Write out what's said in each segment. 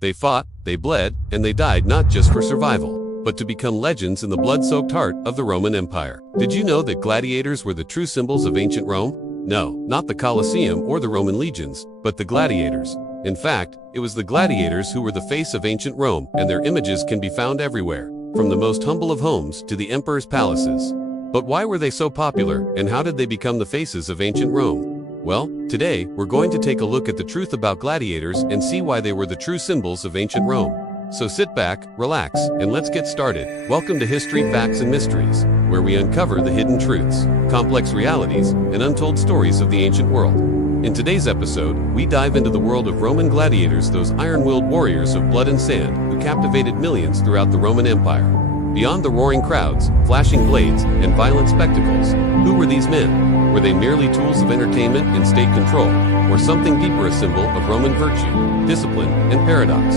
They fought, they bled, and they died not just for survival, but to become legends in the blood-soaked heart of the Roman Empire. Did you know that gladiators were the true symbols of ancient Rome? No, not the Colosseum or the Roman legions, but the gladiators. In fact, it was the gladiators who were the face of ancient Rome, and their images can be found everywhere, from the most humble of homes to the emperor's palaces. But why were they so popular, and how did they become the faces of ancient Rome? Well, today, we're going to take a look at the truth about gladiators and see why they were the true symbols of ancient Rome. So sit back, relax, and let's get started. Welcome to History, Facts, and Mysteries, where we uncover the hidden truths, complex realities, and untold stories of the ancient world. In today's episode, we dive into the world of Roman gladiators, those iron-willed warriors of blood and sand who captivated millions throughout the Roman Empire. Beyond the roaring crowds, flashing blades, and violent spectacles, who were these men? Were they merely tools of entertainment and state control, or something deeper, a symbol of Roman virtue, discipline, and paradox?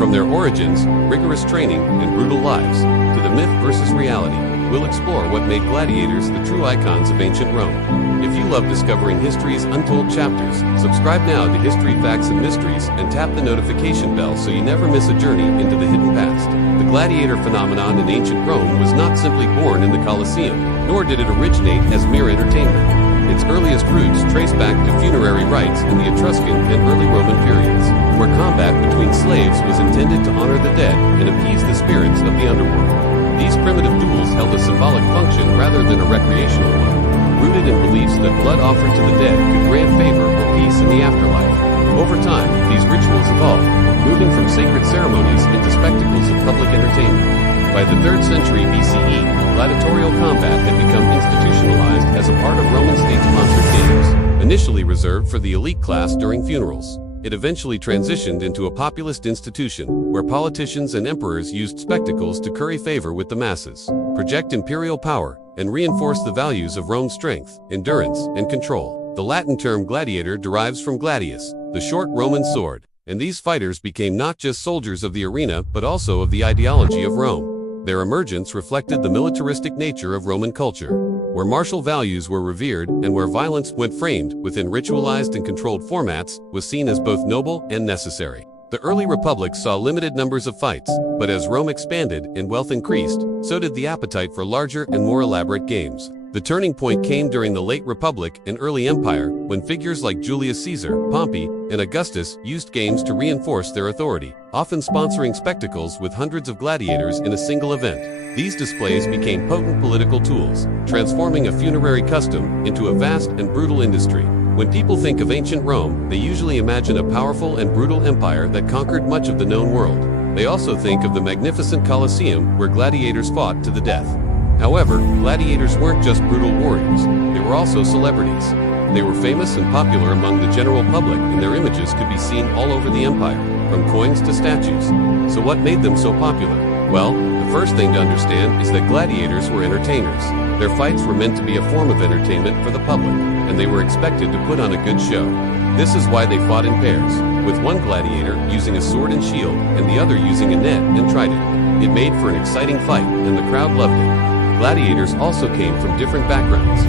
From their origins, rigorous training, and brutal lives, to the myth versus reality, we'll explore what made gladiators the true icons of ancient Rome. If you love discovering history's untold chapters, subscribe now to History, Facts, and Mysteries and tap the notification bell so you never miss a journey into the hidden past. The gladiator phenomenon in ancient Rome was not simply born in the Colosseum, nor did it originate as mere entertainment. Its earliest roots trace back to funerary rites in the Etruscan and early Roman periods, where combat between slaves was intended to honor the dead and appease the spirits of the underworld. These primitive duels held a symbolic function rather than a recreational one, rooted in beliefs that blood offered to the dead could grant favor or peace in the afterlife. Over time, these rituals evolved, moving from sacred ceremonies into spectacles of public entertainment. By the 3rd century BCE, gladiatorial combat had become institutionalized as a part of Roman state-sponsored games, initially reserved for the elite class during funerals. It eventually transitioned into a populist institution, where politicians and emperors used spectacles to curry favor with the masses, project imperial power, and reinforce the values of Rome's strength, endurance, and control. The Latin term gladiator derives from gladius, the short Roman sword, and these fighters became not just soldiers of the arena but also of the ideology of Rome. Their emergence reflected the militaristic nature of Roman culture, where martial values were revered and where violence, when framed within ritualized and controlled formats, was seen as both noble and necessary. The early republic saw limited numbers of fights, but as Rome expanded and wealth increased, so did the appetite for larger and more elaborate games. The turning point came during the late Republic and early Empire, when figures like Julius Caesar, Pompey, and Augustus used games to reinforce their authority, often sponsoring spectacles with hundreds of gladiators in a single event. These displays became potent political tools, transforming a funerary custom into a vast and brutal industry. When people think of ancient Rome, they usually imagine a powerful and brutal empire that conquered much of the known world. They also think of the magnificent Colosseum, where gladiators fought to the death. However, gladiators weren't just brutal warriors, they were also celebrities. They were famous and popular among the general public, and their images could be seen all over the empire, from coins to statues. So what made them so popular? Well, the first thing to understand is that gladiators were entertainers. Their fights were meant to be a form of entertainment for the public, and they were expected to put on a good show. This is why they fought in pairs, with one gladiator using a sword and shield, and the other using a net and trident. It made for an exciting fight, and the crowd loved it. Gladiators also came from different backgrounds.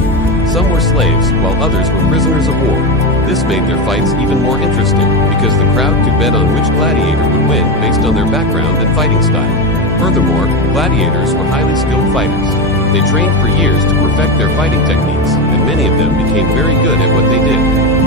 Some were slaves, while others were prisoners of war. This made their fights even more interesting, because the crowd could bet on which gladiator would win based on their background and fighting style. Furthermore, gladiators were highly skilled fighters. They trained for years to perfect their fighting techniques, and many of them became very good at what they did.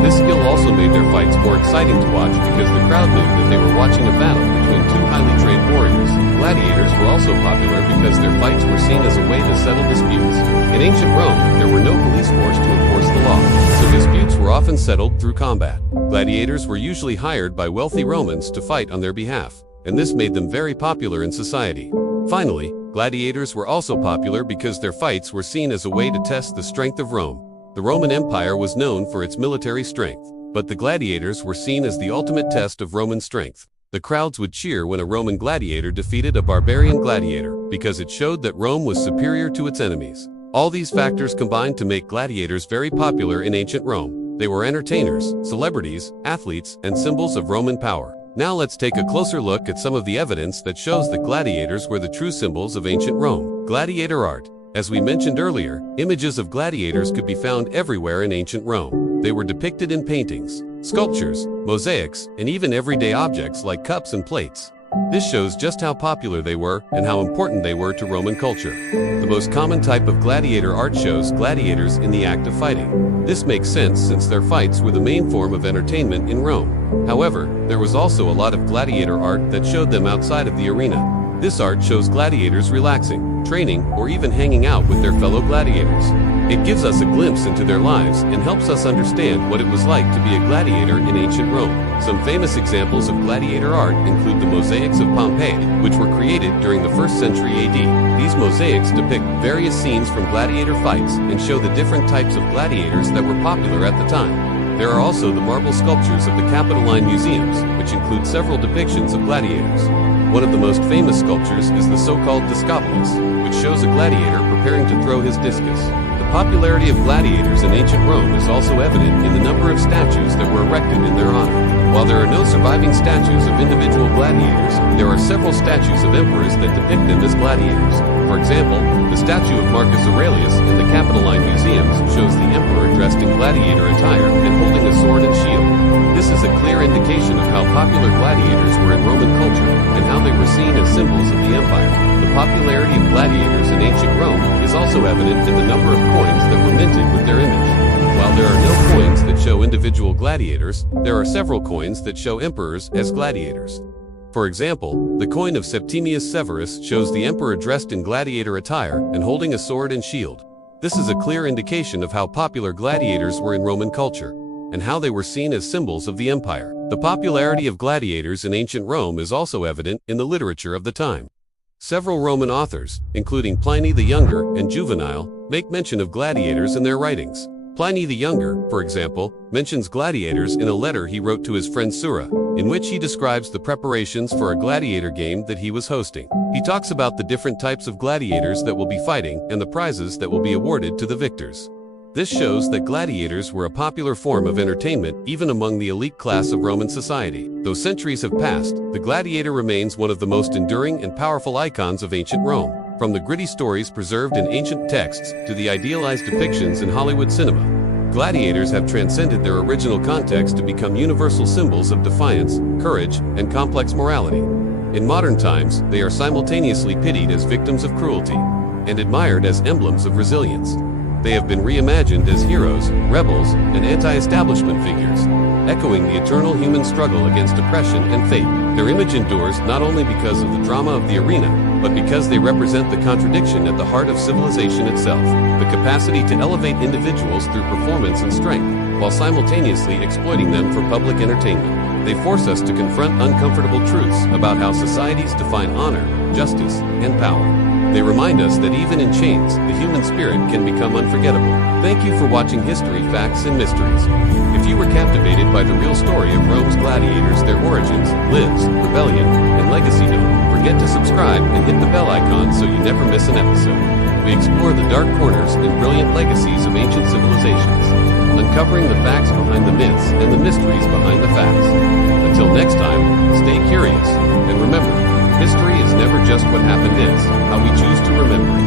This skill also made their fights more exciting to watch because the crowd knew that they were watching a battle between two highly trained warriors. Gladiators were also popular because their fights were seen as a way to settle disputes. In ancient Rome, there were no police force to enforce the law, so disputes were often settled through combat. Gladiators were usually hired by wealthy Romans to fight on their behalf, and this made them very popular in society. Finally, gladiators were also popular because their fights were seen as a way to test the strength of Rome. The Roman Empire was known for its military strength, but the gladiators were seen as the ultimate test of Roman strength. The crowds would cheer when a Roman gladiator defeated a barbarian gladiator, because it showed that Rome was superior to its enemies. All these factors combined to make gladiators very popular in ancient Rome. They were entertainers, celebrities, athletes, and symbols of Roman power. Now let's take a closer look at some of the evidence that shows that gladiators were the true symbols of ancient Rome. Gladiator art. As we mentioned earlier, images of gladiators could be found everywhere in ancient Rome. they were depicted in paintings, sculptures, mosaics, and even everyday objects like cups and plates. This shows just how popular they were and how important they were to Roman culture. The most common type of gladiator art shows gladiators in the act of fighting. This makes sense since their fights were the main form of entertainment in Rome. However, there was also a lot of gladiator art that showed them outside of the arena. This art shows gladiators relaxing, training, or even hanging out with their fellow gladiators. It gives us a glimpse into their lives and helps us understand what it was like to be a gladiator in ancient Rome. Some famous examples of gladiator art include the mosaics of Pompeii, which were created during the 1st century AD. These mosaics depict various scenes from gladiator fights and show the different types of gladiators that were popular at the time. There are also the marble sculptures of the Capitoline Museums, which include several depictions of gladiators. One of the most famous sculptures is the so-called Discopolis, which shows a gladiator preparing to throw his discus. The popularity of gladiators in ancient Rome is also evident in the number of statues that were erected in their honor. While there are no surviving statues of individual gladiators, there are several statues of emperors that depict them as gladiators. For example, the statue of Marcus Aurelius in the Capitoline Museums shows the emperor dressed in gladiator attire and holding a sword and shield. This is a clear indication of how popular gladiators were in Roman culture and how they were seen as symbols of the empire. The popularity of gladiators in ancient Rome is also evident in the number of coins that were minted with their image. While there are no coins that show individual gladiators, there are several coins that show emperors as gladiators. For example, the coin of Septimius Severus shows the emperor dressed in gladiator attire and holding a sword and shield. This is a clear indication of how popular gladiators were in Roman culture and how they were seen as symbols of the empire. The popularity of gladiators in ancient Rome is also evident in the literature of the time. Several Roman authors, including Pliny the Younger and Juvenal, make mention of gladiators in their writings. Pliny the Younger, for example, mentions gladiators in a letter he wrote to his friend Sura, in which he describes the preparations for a gladiator game that he was hosting. He talks about the different types of gladiators that will be fighting and the prizes that will be awarded to the victors. This shows that gladiators were a popular form of entertainment even among the elite class of Roman society. Though centuries have passed, the gladiator remains one of the most enduring and powerful icons of ancient Rome. From the gritty stories preserved in ancient texts to the idealized depictions in Hollywood cinema, gladiators have transcended their original context to become universal symbols of defiance, courage, and complex morality. In modern times, they are simultaneously pitied as victims of cruelty and admired as emblems of resilience. They have been reimagined as heroes, rebels, and anti-establishment figures, echoing the eternal human struggle against oppression and fate. Their image endures not only because of the drama of the arena, but because they represent the contradiction at the heart of civilization itself, the capacity to elevate individuals through performance and strength, while simultaneously exploiting them for public entertainment. They force us to confront uncomfortable truths about how societies define honor, justice, and power. They remind us that even in chains, the human spirit can become unforgettable. Thank you for watching History, Facts, and Mysteries. If you were captivated by the real story of Rome's gladiators, their origins, lives, rebellion, and legacy, don't forget to subscribe and hit the bell icon so you never miss an episode. We explore the dark corners and brilliant legacies of ancient civilizations, uncovering the facts behind the myths and the mysteries behind the facts. Until next time, stay curious, and remember, history is never just what happened, it's how we choose to remember it.